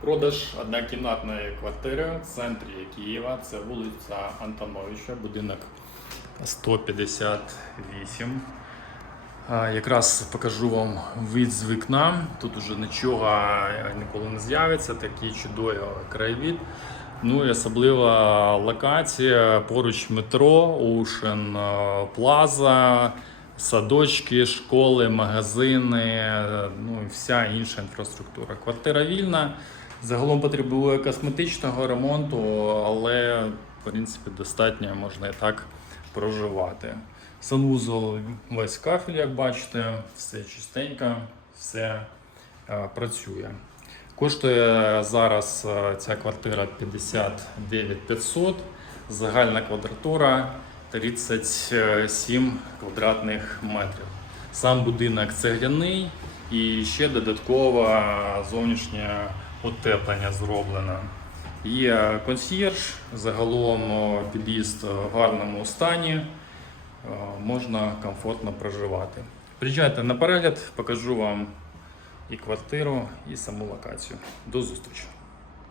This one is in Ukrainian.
Продаж однокімнатної квартири в центрі Києва. Це вулиця Антоновича, будинок 158. Якраз покажу вам вид з вікна. Тут уже нічого ніколи не з'явиться, такий чудовий краєвід. Ну і особлива локація поруч метро, Ocean е, Plaza, садочки, школи, магазини, ну і вся інша інфраструктура. Квартира вільна. Загалом потребує косметичного ремонту, але в принципі достатньо можна і так проживати. Санвузол весь кафель, як бачите, все чистенько, все е, працює. Коштує зараз е, ця квартира 59 500, загальна квадратура 37 квадратних метрів. Сам будинок цегляний і ще додатково зовнішнє утеплення зроблено. Є консьєрж, загалом під'їзд в гарному стані, е, можна комфортно проживати. Приїжджайте на перегляд, покажу вам і квартиру, і саму локацію. До зустрічі!